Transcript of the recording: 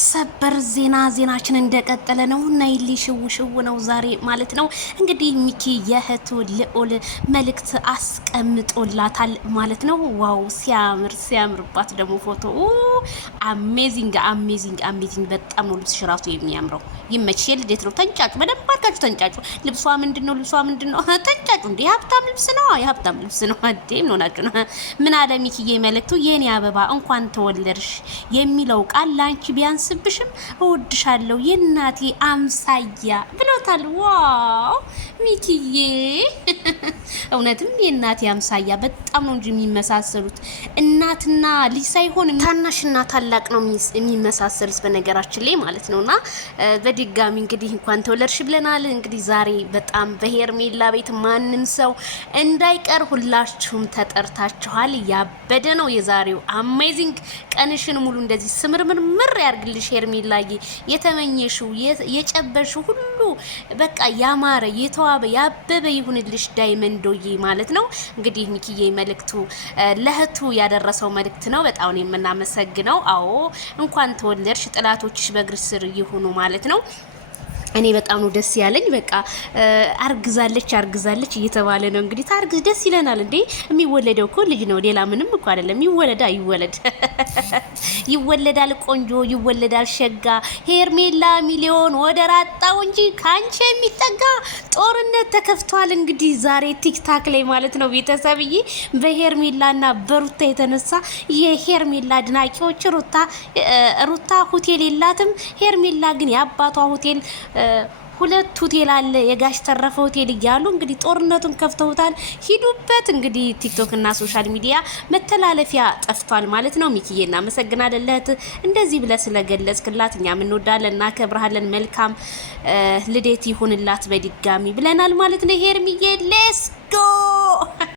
ሰበር ዜናችን እንደቀጠለ ነው። ናይሊ ሽው ነው ዛሬ ማለት ነው። እንግዲህ ሚኪ የእህቱ ልዑል መልእክት አስቀምጦላታል ማለት ነው። ዋው ሲያምርባት ደግሞ ፎቶ አሜዚንግ በጣም ነው ልብስሽ ራሱ የሚያምረው። ይመችሽ። የልዴት ነው። ተንጫጩ፣ በደንብ አድርጋችሁ ተንጫጩ። ልብሷ ምንድነው? ተንጫጩ። እንዴ የሀብታም ልብስ ነው። እንዴ ምን ሆናችሁ ነው? ምን አለ ሚኪዬ መልእክቱ? የኔ አበባ እንኳን ተወለድሽ የሚለው ቃል ላንቺ ቢያንስብሽም እወድሻለሁ የእናቴ አምሳያ ብሎታል። ዋው ሚኪዬ እውነትም የእናቴ አምሳያ በጣም ነው እንጂ የሚመሳሰሉት። እናትና ልጅ ሳይሆን ታናሽና ታላቅ ነው የሚመሳሰሉት በነገራችን ላይ ማለት ነውና በድጋሚ እንግዲህ እንኳን ተወለድሽ ብለናል። እንግዲህ ዛሬ በጣም በሄርሜላ ቤት ማንም ሰው እንዳይቀር ሁላችሁም ተጠርታችኋል። ያበደ ነው የዛሬው። አሜዚንግ ቀንሽን ሙሉ እንደዚህ ስምርምር ያርግልሽ ሄርሜላዬ። የተመኘሽው የጨበሽው ሁሉ በቃ ያማረ የተዋበ ያበበ ይሁንልሽ ዳይመንዶዬ ማለት ነው። እንግዲህ ሚኪዬ መልእክቱ ለእህቱ ያደረሰው መልእክት ነው። በጣም ነው የምናመሰግነው። አዎ እንኳን ተወለድሽ፣ ጥላቶችሽ በእግር ስር ይሁኑ ማለት ነው። እኔ በጣም ነው ደስ ያለኝ። በቃ አርግዛለች እየተባለ ነው እንግዲህ። ታርግዝ ደስ ይለናል እንዴ። የሚወለደው እኮ ልጅ ነው፣ ሌላ ምንም እኮ አይደለም። ይወለዳል ቆንጆ፣ ይወለዳል ሸጋ። ሄርሜላ ሚሊዮን ወደ ራጣው እንጂ ካንቺ የሚጠጋ ጦርነት ተከፍቷል። እንግዲህ ዛሬ ቲክታክ ላይ ማለት ነው ቤተሰብዬ፣ በሄርሜላና በሩታ የተነሳ የሄርሜላ አድናቂዎች ሩታ ሆቴል የላትም፣ ሄርሜላ ግን የአባቷ ሆቴል ሁለት ሆቴል አለ፣ የጋሽ ተረፈ ሆቴል እያሉ እንግዲህ ጦርነቱን ከፍተውታል። ሂዱበት እንግዲህ ቲክቶክ እና ሶሻል ሚዲያ መተላለፊያ ጠፍቷል ማለት ነው። ሚኪዬ እናመሰግናለን ለእህት እንደዚህ ብለህ ስለገለጽክላት። እኛም እንወዳለን እና ከብርሃለን። መልካም ልደት ይሁንላት በድጋሚ ብለናል ማለት ነው። ሄርሚዬ ሌስ ጎ